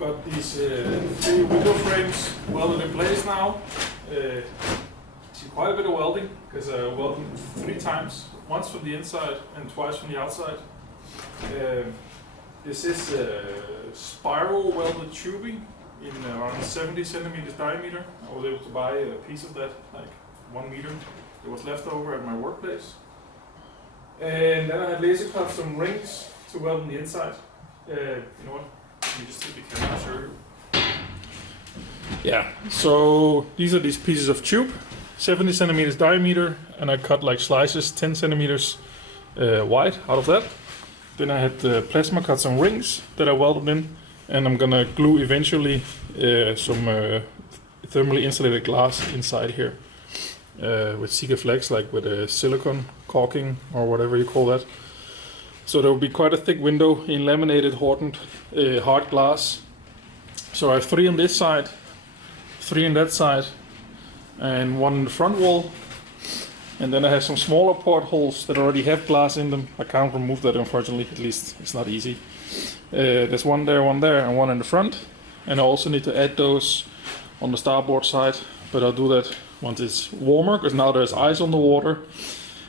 got these 3 window frames welded in place now. Quite a bit of welding, because I welded 3 times, once from the inside and twice from the outside. This is spiral welded tubing in around 70 centimeters diameter. I was able to buy a piece of that, like 1 meter. It was left over at my workplace. And then I had laser cut some rings to weld on the inside. You know what? Let me just take the camera and show you. Yeah, so these are these pieces of tube, 70 centimeters diameter, and I cut like slices 10 centimeters wide out of that. Then I had plasma cut some rings that I welded in, and I'm gonna glue eventually some thermally insulated glass inside here with Sikaflex, like with a silicone caulking or whatever you call that. So there will be quite a thick window in laminated hardened hard glass. So I have 3 on this side, 3 on that side, and 1 in the front wall. And then I have some smaller portholes that already have glass in them. I can't remove that, unfortunately, at least it's not easy. There's 1 there, 1 there, and 1 in the front. And I also need to add those on the starboard side, but I'll do that once it's warmer, because now there's ice on the water,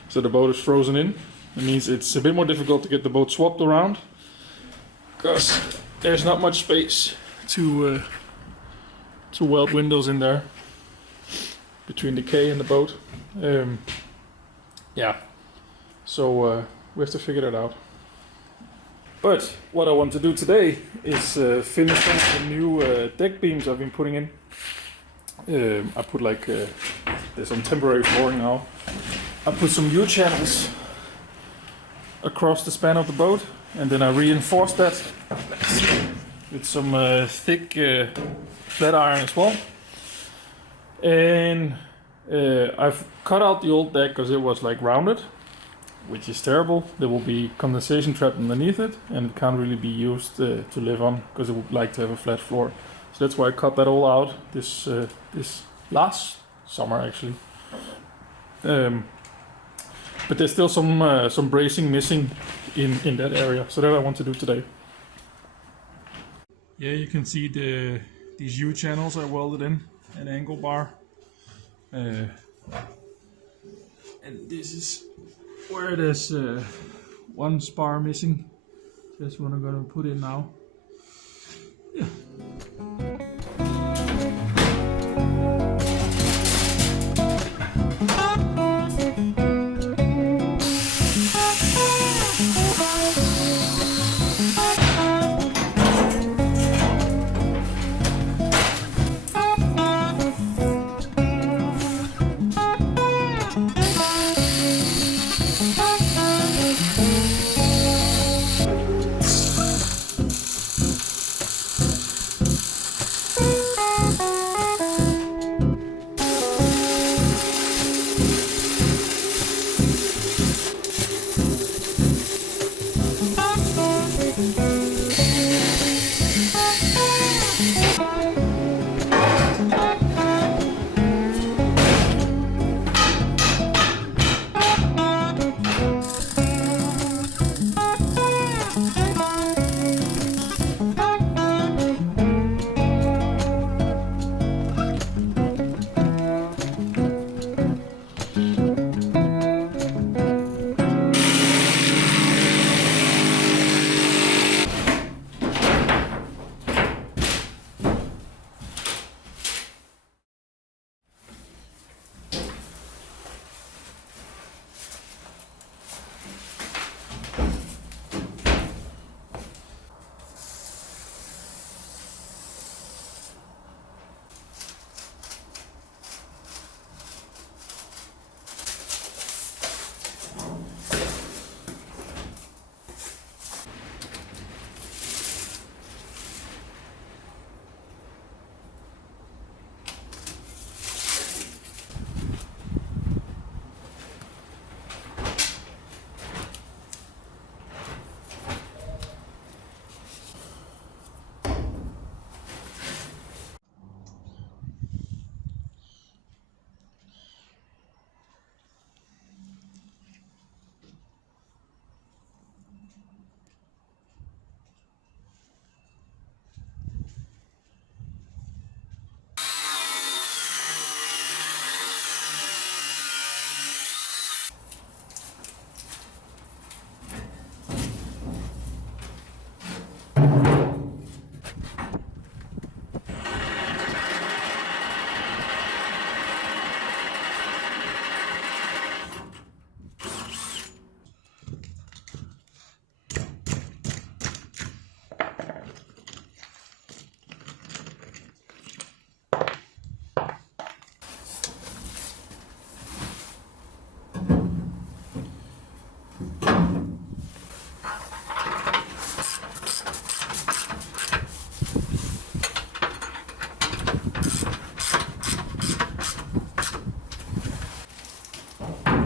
so the boat is frozen in. It means it's a bit more difficult to get the boat swapped around, because there's not much space to weld windows in there between the quay and the boat. Yeah, so we have to figure that out. But what I want to do today is finish some of the new deck beams I've been putting in. I put like, there's some temporary flooring now. I put some U-channels across the span of the boat, and then I reinforced that with some thick flat iron as well. And I've cut out the old deck because it was like rounded, which is terrible. There will be condensation trapped underneath it, and it can't really be used to live on, because it would like to have a flat floor. So that's why I cut that all out this last summer, actually. But there's still some bracing missing in that area, so that I want to do today. Yeah, you can see these U-channels I welded in an angle bar. And this is where there's 1 spar missing. That's what I'm gonna put in now. Yeah.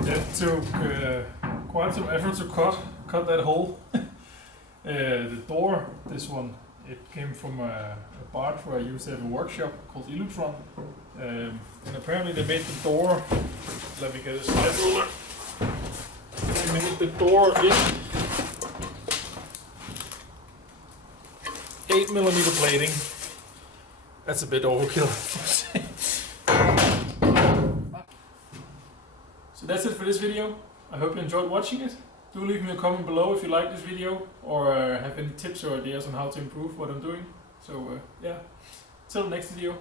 That took quite some effort to cut that hole. The door, this one, it came from a barge where I used to have a workshop called Illutron. And apparently they made the door, let me get a slide ruler. They made the door in 8mm plating. That's a bit overkill. So that's it for this video. I hope you enjoyed watching it. Do leave me a comment below if you like this video or have any tips or ideas on how to improve what I'm doing. So yeah, till the next video.